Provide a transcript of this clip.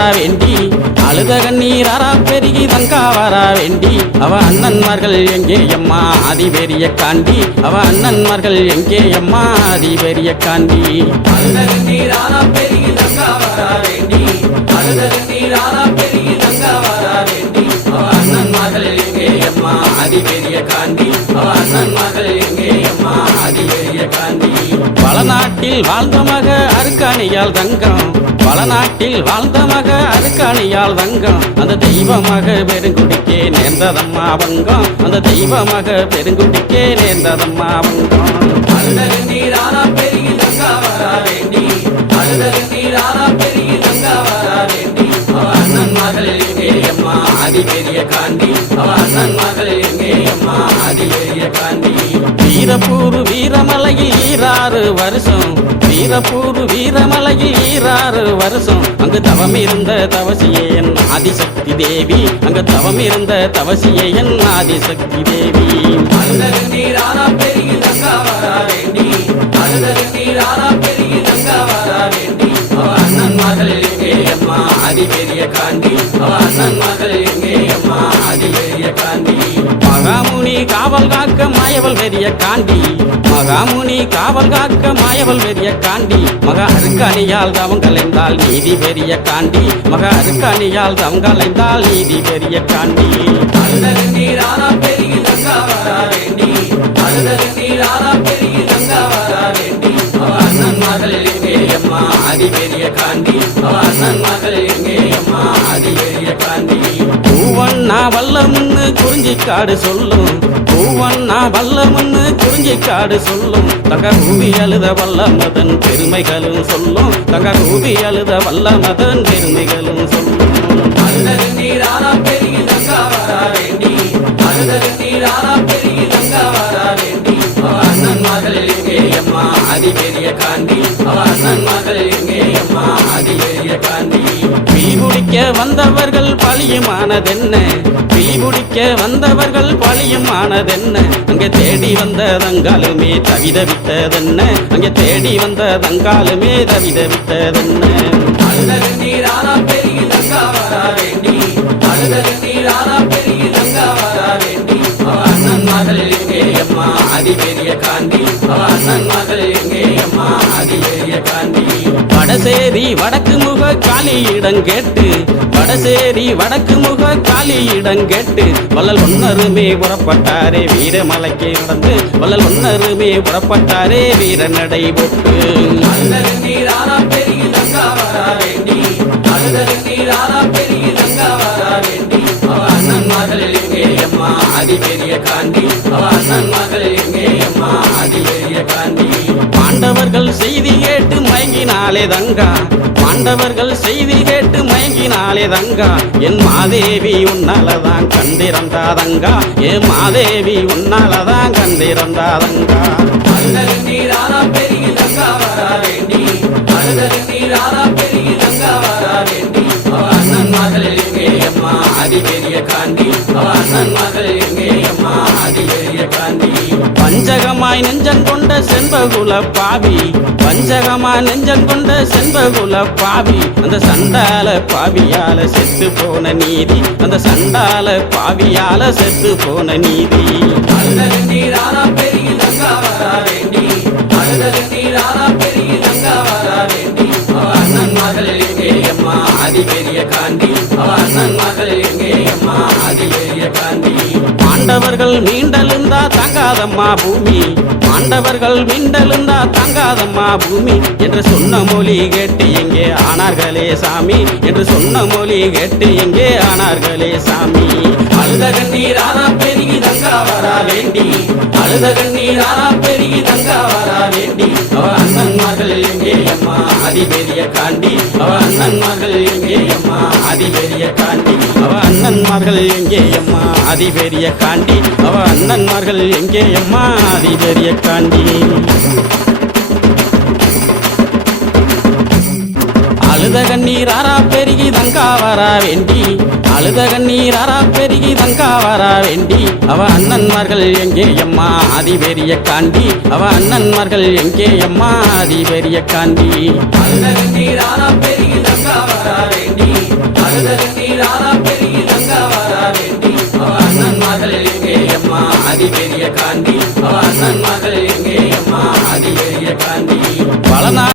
வரா வேண்டி அழுத கண்ணீராரா பெருகி தங்கா வரா வேண்டி அவ அண்ணன்மார்கள் எங்கே எம்மா ஆதி பெரிய காண்டி அவ அண்ணன்மார்கள் எங்கே எம்மா ஆதி பெரிய காண்டி அழுத கண்ணீராரா பெருகி தங்கா வரா வேண்டி அழுத கண்ணீராரா பெருகி தங்கா வரா வேண்டி அவ அண்ணன்மார்கள் எங்கே எம்மா ஆதி பெரிய காண்டி அவ அண்ணன்மார்கள் எங்கே எம்மா ஆதி பெரிய காண்டி வளநாட்டில் வாழ்ந்த மக அருக்காணியால் தங்கம் வளநாட்டில் வாழ்ந்த மக அருக்காணியால் தங்கம் அந்த தெய்வமாக பெருங்குடிக்கே நேர்ந்ததம்மா வங்கம் அந்த தெய்வமாக பெருங்குடிக்கே நேர்ந்ததம்மா வங்கம் அழுத கண்ணீராரா பெருகி தங்கா வரா வேண்டி அழுத கண்ணீராரா பெருகி தங்கா வரா வேண்டி அவ அண்ணன்மார்கள் எங்கே எம்மா ஆதி பெரிய காண்டி அவ அண்ணன்மார்கள் எங்கே எம்மா ஆதி பெரிய காண்டி வீரப்பூர் வீரமலையில் 6 வருஷம் வீரப்பூர் வீரமலையில் 6 வருஷம் அங்கு தவம் இருந்த தவசியே என் ஆதிசக்தி தேவி அங்கு தவம் இருந்த தவசியே என் ஆதிசக்தி தேவி அழுத கண்ணீராரா பெருகி தங்கா வரா வேண்டி அழுத கண்ணீராரா பெருகி தங்கா வரா வேண்டி அவ அண்ணன்மார்கள் எங்கே எம்மா ஆதி பெரிய காண்டி அவ அண்ணன்மார்கள் எங்கே எம்மா ஆதி பெரிய காண்டி மகாமுனி காவல் காக்க மாயவள் பெரிய காண்டி மகாமுனி காவல் காக்க மாயவள் பெரிய காண்டி மக அருக்காணியால் தவம் கலைந்தால் நீதி பெரிய காண்டி மக அருக்காணியால் தவம் கலைந்தால் நீதி பெரிய காண்டி அழுத கண்ணீராரா பெருகி தங்கா வரா வேண்டி அழுத கண்ணீராரா பெருகி தங்கா வரா வேண்டி அவ அண்ணன்மார்கள் எங்கே எம்மா ஆதி பெரிய காண்டி அவ அண்ணன்மார்கள் எங்கே எம்மா ஆதி பெரிய காண்டி பூவண்ணா வல்லமுன்னு குறிஞ்சிக்காடு சொல்லும் பூவண்ணா வல்லமுன்னு குறிஞ்சிக்காடு சொல்லும் தங்க ரூபி அழுத வல்லமதன் பெருமைகளும் சொல்லும் தங்க ரூபி அழுத வல்லமதன் பெருமைகளும் சொல்லும் அழுத கண்ணீராரா பெருகி தங்கா வரா வேண்டி அழுத கண்ணீராரா பெருகி தங்கா வரா வேண்டி அவ அண்ணன்மார்கள் எங்கே எம்மா ஆதி பெரிய காண்டி அவ அண்ணன்மார்கள் எங்கே எம்மா ஆதி பெரிய காண்டி பிடிக்க வந்தவர்கள் பழியுமானதென்ன பிடிக்க வந்தவர்கள் பழியுமானதென்ன அங்கே தேடி வந்த தங்காலுமே தவிதவித்ததென்ன அங்கே தேடி வந்த தங்காலுமே தவிதவித்ததென்ன அழுத கண்ணீராரா பெருகி தங்கா வரா வேண்டி அழுத கண்ணீராரா பெருகி தங்கா வரா வேண்டி அவ அண்ணன்மார்கள் எங்கே எம்மா ஆதி பெரிய காண்டி அவ அண்ணன்மார்கள் எங்கே எம்மா ஆதி பெரிய காண்டி வடசேரி வடக்கு முக காலியிடம் கேட்டு வடசேரி வடக்கு முக காலியிடம் கேட்டு வள்ளல் ஒன்னருமே புறப்பட்டாரே வீரமலைக்கு நடந்து வள்ளல் ஒன்னருமே புறப்பட்டாரே வீர நடை போட்டு அழுத கண்ணீராரா பெருகி தங்கா வரா வேண்டி அழுத கண்ணீராரா பெருகி தங்கா வரா வேண்டி அவ அண்ணன்மார்கள் எங்கே எம்மா ஆதி பெரிய காண்டி அவ அண்ணன்மார்கள் எங்கே எம்மா ஆதி பெரிய காண்டி பாண்டவர்கள் செய்தி கேட்டு மயங்கினாலே தங்கா பாண்டவர்கள் செய்தி கேட்டு மயங்கினாலே தங்கா என் மாதேவி உன்னாலதான் கண்டிருந்தாதங்கா என் மாதேவி உன்னாலதான் கண்டிருந்தாதங்கா அழுத கண்ணீராரா பெருகி தங்கா வரா வேண்டி அழுத கண்ணீராரா பெருகி தங்கா வரா வேண்டி அவ அண்ணன்மார்கள் எங்கே எம்மா ஆதி பெரிய காண்டி அவ அண்ணன்மார்கள் எங்கே எம்மா ஆதி பெரிய காண்டி பஞ்சகமாய் நெஞ்சம் கொண்ட செண்பகுல பாவி பஞ்சகமாய் நெஞ்சம் கொண்ட செண்பகுல பாவி அந்த சண்டால பாவியால செத்து போன நீதி அந்த சண்டால பாவியால செத்து போன நீதி அழுத கண்ணீராரா பெருகி தங்கா வரா வேண்டி அழுத கண்ணீராரா பெருகி தங்கா வரா வேண்டி அவ அண்ணன்மார்கள் எங்கே எம்மா ஆதி பெரிய காண்டி அவ அண்ணன்மார்கள் எங்கே எம்மா ஆதி பெரிய காண்டி பாண்டவர்கள் மீண்டெழுந்தா தாங்காதம்மா பூமி பாண்டவர்கள் மீண்டெழுந்தா தாங்காதம்மா பூமி என்று சொன்ன மொழி கேட்டு எங்கே ஆனார்களே சாமி என்று சொன்ன மொழி கேட்டு எங்கே ஆனார்களே சாமி அழுத கண்ணீராரா பெருகி தங்கா வரா வேண்டி அழுத கண்ணீராரா பெருகி தங்கா வரா வேண்டி அவ அண்ணன்மார்கள் எங்கே எம்மா ஆதி பெரிய காண்டி அவ அண்ணன்மார்கள் எங்கே எம்மா ஆதி பெரிய காண்டி அவ அண்ணன்மார்கள் எங்கே எம்மா ஆதி பெரிய காண்டி அவ அண்ணன்மார்கள் எங்கே எம்மா ஆதி பெரிய காண்டி அழுத கண்ணீராரா பெருகி தங்கா வரா வேண்டி அழுத கண்ணீராரா பெருகி தங்கா வரா வேண்டி அவ அண்ணன்மார்கள் எங்கே எம்மா ஆதி பெரிய காண்டி அவ அண்ணன்மார்கள் எங்கே எம்மா ஆதி பெரிய காண்டி அழுத கண்ணீராரா பெருகி தங்கா வரா வேண்டி அழுதல் நீராரா பெருகி கங்கா வர வேண்டி அவ அண்ணன் மகள் எங்கே அம்மா அதி பெரிய காண்டி அவ அண்ணன்